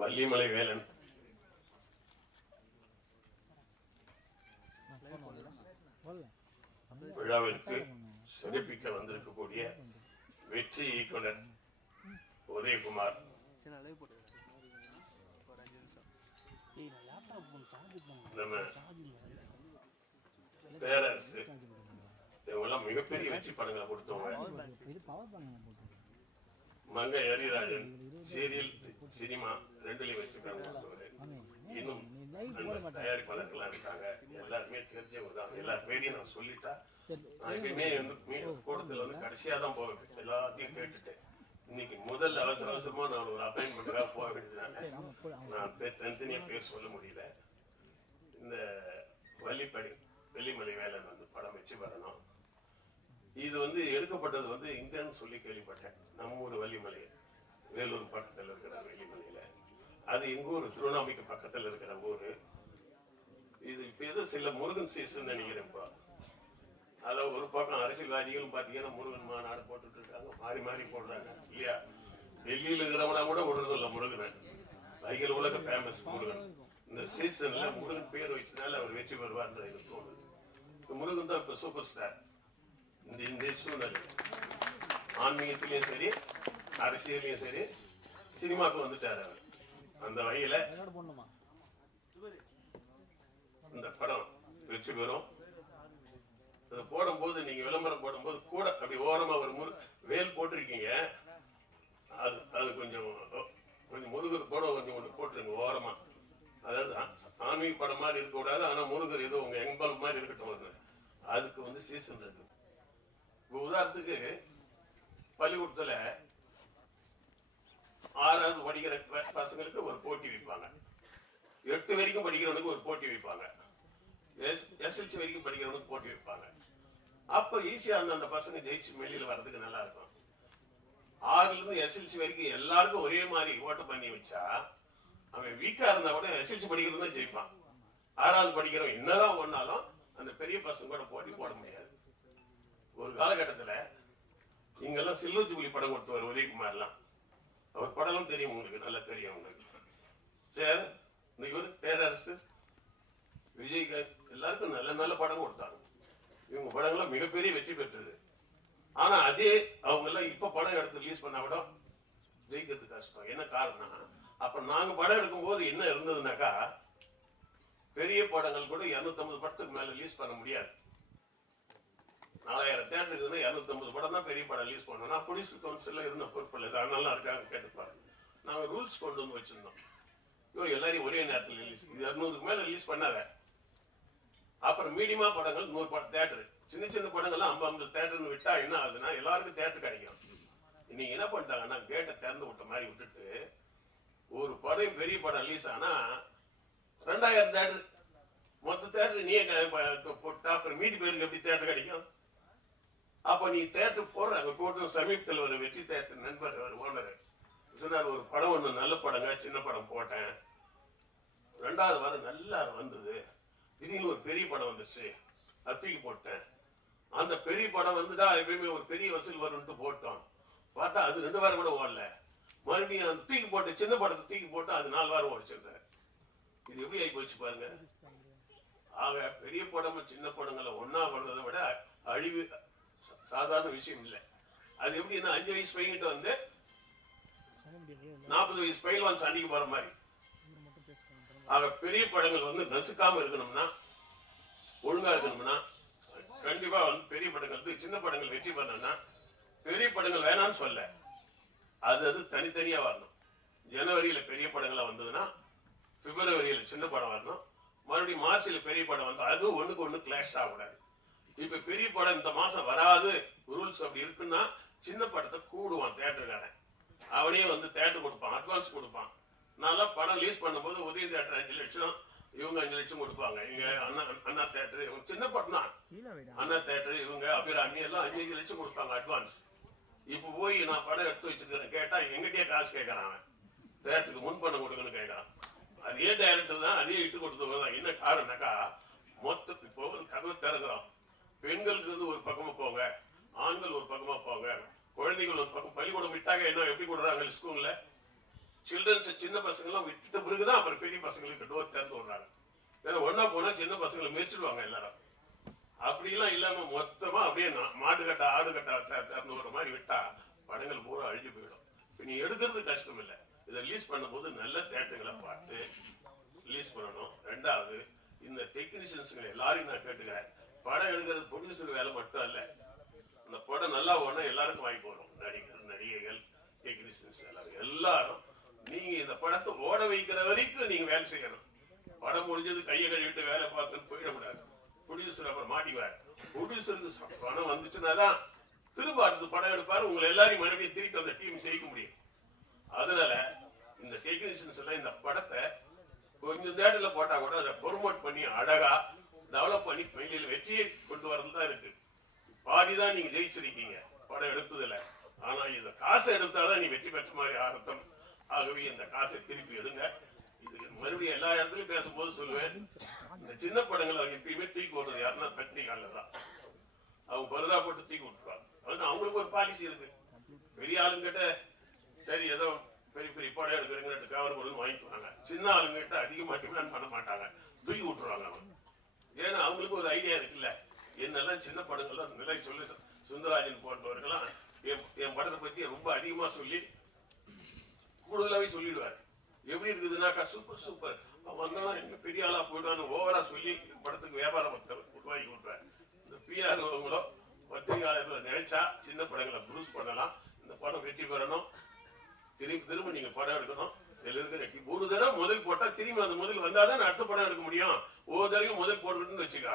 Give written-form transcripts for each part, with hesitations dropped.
வள்ளிமலை வேலன் விழாவிற்கு சிறப்பிக்க வந்திருக்கக்கூடிய வெற்றி இயக்குனர் உதயகுமார், நம்ம பேரரசு, இவங்கெல்லாம் மிகப்பெரிய வெற்றி படங்களை கொடுத்தவங்க. மங்கை ஹரிராஜன் சீரியல் சினிமா ரெண்டுலயும் வெற்றி படம் கொடுத்தவரு. இன்னும் தயாரிப்பாளர்கள்லாம் இருக்காங்க, எல்லாருமே தெரிஞ்சவங்க தான். எல்லா பேரையும் நான் சொல்லிட்டா நான் எப்பயுமே கூடத்துல வந்து கடைசியா தான் போவேன். எல்லாத்தையும் கேட்டுட்டேன். இன்னைக்கு முதல் அவசரமா நான் ஒரு அப்பாயின்மெண்ட்டுக்காக போக வேண்டியதுனால நான் தனித்தனியா பேர் சொல்ல முடியல. இந்த வெள்ளிமலை வேலன் வந்து படம் வெற்றி பெறணும். இது வந்து எடுக்கப்பட்டது வந்து இங்கன்னு சொல்லி கேள்விப்பட்டேன். நம்ம ஊர் வள்ளிமலை, வேலூர் பக்கத்தில் இருக்கிற வெள்ளிமலையில, அது எங்க ஊர் திருவண்ணாமலைக்கு பக்கத்தில் இருக்கிற ஊரு. இது இப்ப ஏதோ சில முருகன் சீசன் நினைக்கிறேன். இப்போ அதாவது ஒரு பக்கம் அரசியல்வாதிகளும் பாத்தீங்கன்னா முருகன் மாநாடு போட்டுட்டு இருக்காங்க, மாறி மாறி போடுறாங்க இல்லையா. டெல்லியில் இருக்கிறவனா கூட விடுறதில்ல முருகனை. வைகல் உலக ஃபேமஸ் முருகன். இந்த சீசன்ல முருகன் பேர் வச்சதுனால அவர் வெற்றி பெறுவார்ன்ற எனக்கு தோணுது. முருகன் தான் இப்ப சூப்பர் ஸ்டார். இந்த சூழ்நிலை ஆன்மீகத்திலையும் சரி, அரசியலையும் சரி, சினிமாவுக்கு வந்துட்டாரு அவர். அந்த வகையில இந்த படம் வெற்றி பெறும். போடும்போது நீங்க விளம்பரம் போடும்போது கூட அப்படி ஓரமா ஒரு வேல் போட்டிருக்கீங்க, அது கொஞ்சம் முருகர் கூட கொஞ்சம் ஒன்று போட்டுருங்க ஓரமா. அதாவது ஆன்மீக படம் மாதிரி இருக்க கூடாது, ஆனா முருகர் ஏதோ உங்க எங்பால் மாதிரி இருக்கட்டும். அதுக்கு வந்து சீசன் இருக்கு. இப்ப உதாரணத்துக்கு பள்ளிக்கூடத்துல 6வது படிக்கிற பசங்களுக்கு ஒரு போட்டி வைப்பாங்க, 8 வரைக்கும் படிக்கிறவனுக்கு ஒரு போட்டி வைப்பாங்க, எஸ்எல்சி வரைக்கும் படிக்கிறவனுக்கு போட்டி வைப்பாங்க. அப்ப ஈஸியா அந்த பசங்க ஜெயிச்சு வெளியில வர்றதுக்கு நல்லா இருக்கும். 6ல இருந்து எஸ்எல்சி வரைக்கும் எல்லாருக்கும் ஒரே மாதிரி ஓட்டு பண்ணி வச்சா அவன் வீக்கா இருந்தா கூட எஸ்எல்சி படிக்கிறது தான் ஜெயிப்பான். 6வது படிக்கிறவன் என்னதான் ஒன்னாலும் அந்த பெரிய பசங்க கூட போட்டி போட முடியாது. ஒரு காலகட்டத்துல இங்கெல்லாம் சில்வர் ஜூபிலி படம் கொடுத்தவர் உதயகுமார்லாம். அவர் படம் தெரியும் உங்களுக்கு, நல்லா தெரியும் உங்களுக்கு. சரி, இன்னைக்கு ஒரு பேரரசு, விஜயகாந்த் எல்லாருக்கும் நல்ல நல்ல படம் கொடுத்தாங்க. இவங்க படங்கள்லாம் மிகப்பெரிய வெற்றி பெற்றது. ஆனா அதே அவங்க எல்லாம் இப்ப படம் எடுத்து ரிலீஸ் பண்ண விட ஜெயிக்கிறது கஷ்டம். என்ன காரணம்? அப்ப நாங்க படம் எடுக்கும் போது என்ன இருந்ததுனாக்கா, பெரிய படங்கள் கூட 250 படத்துக்கு மேல ரிலீஸ் பண்ண முடியாது. 4000 தேட்டர் இருக்குதுன்னா 250 படம் தான் பெரிய படம் ரிலீஸ் பண்ணோம்னா போலீஸ் கவுன்சில்ல இருந்த பொறுப்பில் அதனால இருக்காங்க கேட்டுப்பாரு. நாங்க ரூல்ஸ் கொண்டு வந்து வச்சிருந்தோம். எல்லாரையும் ஒரே நேரத்தில் ரிலீஸ், 200க்கு மேல ரிலீஸ் பண்ணாத. அப்புறம் மீடியமா படங்கள் 100 படம் தேட்டர், சின்ன சின்ன படங்கள்லாம் 50 தேட்டர்னு விட்டா என்ன ஆகுதுன்னா எல்லாருக்கும் தேட்டர் கிடைக்கும். நீங்க என்ன பண்ணிட்டாங்கன்னா கேட்டை திறந்து விட்ட மாதிரி விட்டுட்டு ஒரு படம் பெரிய படம் ரிலீஸ் ஆனா 2000 தேட்டர் மொத்த தேட்டர் நீயே போட்டா அப்புறம் மீதி பேருக்கு எப்படி தேட்டர் கிடைக்கும்? அப்ப நீ தேட்டர் போடுற அங்க போட்டு சமீபத்தில் ஒரு வெற்றி தேட்டர் நண்பர் ஓனர் சொன்னார், ஒரு படம் ஒண்ணு நல்ல படங்க, சின்ன படம் போட்டேன், 2வது வாரம் நல்லா வந்தது, திடீர்னு ஒரு பெரிய படம் வந்துச்சு, தூக்கி போட்டேன். அந்த பெரிய படம் வந்துட்டா எப்பயுமே ஒரு பெரிய வசூல் வரும்னு போட்டோம், பார்த்தா அது 2 வாரம் கூட ஓடல. மறுபடியும் அந்த தூக்கி போட்டு சின்ன படத்தை தூக்கி போட்டு அது 4 வாரம் ஓடிச்சிருந்தேன். இது எப்படி ஆகி போச்சு பாருங்க. ஆக பெரிய படம் சின்ன படங்களை ஒன்னா வர்றதை விட அழிவு சாதாரண விஷயம் இல்லை. அது எப்படின்னா 5 வயசு பையன்கிட்ட வந்து 40 வயசு பயில்வான் சண்டைக்கு போற மாதிரி. ஆக பெரிய படங்கள் வந்து நசுக்காம இருக்கணும்னா, ஒழுங்கா இருக்கணும்னா கண்டிப்பா வந்து பெரிய படங்கள் சின்ன படங்கள் வெற்றி பண்ணா, பெரிய படங்கள் வேணாம்னு சொல்ல, அது தனித்தனியா வரணும். ஜனவரியில பெரிய படங்களா வந்ததுன்னா பிப்ரவரியில சின்ன படம் வரணும், மறுபடியும் மார்ச்ல பெரிய படம் வந்து அது ஒண்ணுக்கு ஒண்ணு கிளாஷ் ஆகக்கூடாது. இப்ப பெரிய படம் இந்த மாசம் வராது ரூல்ஸ் அப்படி இருக்குன்னா சின்ன படத்தை கூடுவான் தேட்டருக்காரன், அவனே வந்து தேட்டர் கொடுப்பான், அட்வான்ஸ் கொடுப்பான். நல்லா படம் ரிலீஸ் பண்ணும்போது உதய தேட்டர் 5 லட்சம், இவங்க 5 லட்சம் கொடுப்பாங்க. இங்க அண்ணா தேட்டர், இவங்க சின்ன படம் தான், அண்ணா தேட்டர் இவங்க அபிராமி எல்லாம் 5 லட்சம் கொடுப்பாங்க அட்வான்ஸ். இப்ப போய் நான் படம் எடுத்து வச்சிருக்கிறேன் கேட்டா எங்கிட்டே காசு கேட்கறான், அவன் தேட்டருக்கு முன் பணம் கொடுக்கணும்னு கேட்கறான். அதே டைரக்டர் தான், அதே இட்டு கொடுத்தவங்க. என்ன காரணம்னாக்கா மொத்த இப்போ கதவை திறக்கிறோம், பெண்களுக்கு வந்து ஒரு பக்கமா போங்க, ஆண்கள் ஒரு பக்கமா போங்க, குழந்தைகள் ஒரு பக்கம் பள்ளிக்கூடம் விட்டாங்க. என்ன எப்படி கொடுறாங்க ஸ்கூல்ல, சில்ட்ரன்ஸ் சின்ன பசங்க எல்லாம் விட்டுட்ட பிறகுதான் அப்புறம் பெரிய பசங்களுக்கு டோர் திறந்து விடுறாங்க. ஏன்னா ஒன்னா போனா சின்ன பசங்களை மெரிச்சிடுவாங்க எல்லாரும். அப்படிலாம் இல்லாம மொத்தமா அப்படியே மாடு கட்டா ஆடு கட்டா திறந்து விடுற மாதிரி விட்டா படங்கள் பூரா அழிஞ்சு போயிடும். நீ எடுக்கிறது கஷ்டம் இல்லை. இதை ரிலீஸ் பண்ணும்போது நல்ல தேட்டங்களை பார்த்து ரிலீஸ் பண்ணணும். ரெண்டாவது, இந்த டெக்னீஷியன்ஸுங்க எல்லாரையும் நான் கேட்டுக்கிறேன், படம் எடுக்கிறது ப்ரொடியூசர் வேலை மட்டும் அல்ல. அந்த படம் நல்லா ஓடனா எல்லாருக்கும் வாய்ப்பு வரும். நடிகர், நடிகைகள், டெக்னீஷியன்ஸ் எல்லாரும் நீங்க இந்த படத்தை ஓட வைக்கிற வரைக்கும் நீங்க வேலை செய்யணும். படம் முடிஞ்சது கையை கழுவிட்டு வேலை பார்த்து போயிடக்கூடாது. ப்ரொடியூசர் அப்புறம் மாட்டிக்குவார். ப்ரொடியூசருக்கு பணம் வந்துச்சுன்னாதான் திரும்ப அடுத்து படம் எடுப்பாரு. உங்களை எல்லாரையும் மறுபடியும் திருப்பி அந்த டீம் ஜெயிக்க முடியும். அதனால இந்த டெக்னீஷியன்ஸ் எல்லாம் இந்த படத்தை கொஞ்சம் தேட்டர்ல போட்டா கூட அதை ப்ரொமோட் பண்ணி அழகா டெவலப் பண்ணி பயிலில் வெற்றியை கொண்டு வரதுதான் இருக்கு. பாதிதான் நீங்க ஜெயிச்சிருக்கீங்க படம் எடுத்ததுல. ஆனா இந்த காசை எடுத்தாதான் நீ வெற்றி பெற்ற மாதிரி அர்த்தம். ஆகவே இந்த காசை திருப்பி எடுங்க. இது மறுபடியும் எல்லா இடத்துலயும் பேசும்போது சொல்லுவேன், இந்த சின்ன படங்களை எப்பயுமே தூக்கி விடுறது யாருன்னா பத்திரிகையாளர் தான். அவங்க பருதா போட்டு தூக்கி விட்டுருவாங்க. அது அவங்களுக்கு ஒரு பாலிசி இருக்கு. பெரிய ஆளுங்கிட்ட சரி ஏதோ பெரிய பெரிய படம் எடுக்கிறீங்க கவர் கொடுத்து வாங்கிக்குவாங்க. சின்ன ஆளுங்கிட்ட அதிகமாக டிமாண்ட் பண்ண மாட்டாங்க, தூக்கி விட்டுருவாங்க அவங்க. ஏன்னா அவங்களுக்கு ஒரு ஐடியா இருக்குல்ல, என்னெல்லாம் சின்ன படங்கள்லாம் நிலை சொல்லி சுந்தரராஜன் போன்றவர்கள்லாம் என் படத்தை பத்தி ரொம்ப அதிகமா சொல்லி கூடுதலாவே சொல்லிடுவார். எப்படி இருக்குதுன்னாக்கா சூப்பர் சூப்பர், அவன் வந்தான் எங்க பெரிய ஆளா போயிடுவான்னு ஓவரா சொல்லி படத்துக்கு வியாபாரம் உருவாக்கி விட்டுவார். இந்த பிஆர்ஓங்களோ பத்திரிகையாளர்களோ நினைச்சா சின்ன படங்களை ப்ரூஸ் பண்ணலாம். இந்த படம் வெற்றி பெறணும், திரும்ப திரும்ப நீங்க படம் எடுக்கணும். இதுல இருக்கிற ஒரு தடவை முதல் போட்டா திரும்பி அந்த முதல் வந்தாதான் அடுத்த படம் எடுக்க முடியும். ஒவ்வொரு தடவையும் முதல் போட்டுன்னு வச்சுக்கா,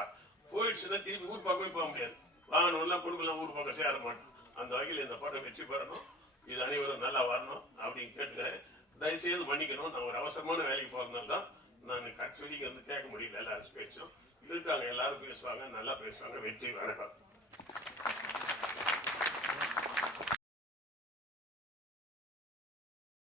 போயிடுச்சுன்னா திரும்பி ஊர் பக்கமே போக முடியாது. வாகனம் எல்லாம் கொடுக்கலாம், ஊர் பக்கம் சேர மாட்டோம். அந்த வகையில் இந்த படம் வெற்றி பெறணும், இது அனைவரும் நல்லா வரணும் அப்படின்னு கேட்டுக்கிறேன். தயவுசெய்து மன்னிக்கணும், நான் ஒரு அவசரமான வேலைக்கு போறதுனால தான் நான் கட்சி கேட்க முடியல. எல்லாரும் பேச்சும் இருக்காங்க, எல்லாரும் பேசுவாங்க, நல்லா பேசுவாங்க. வெற்றி வணக்கம்.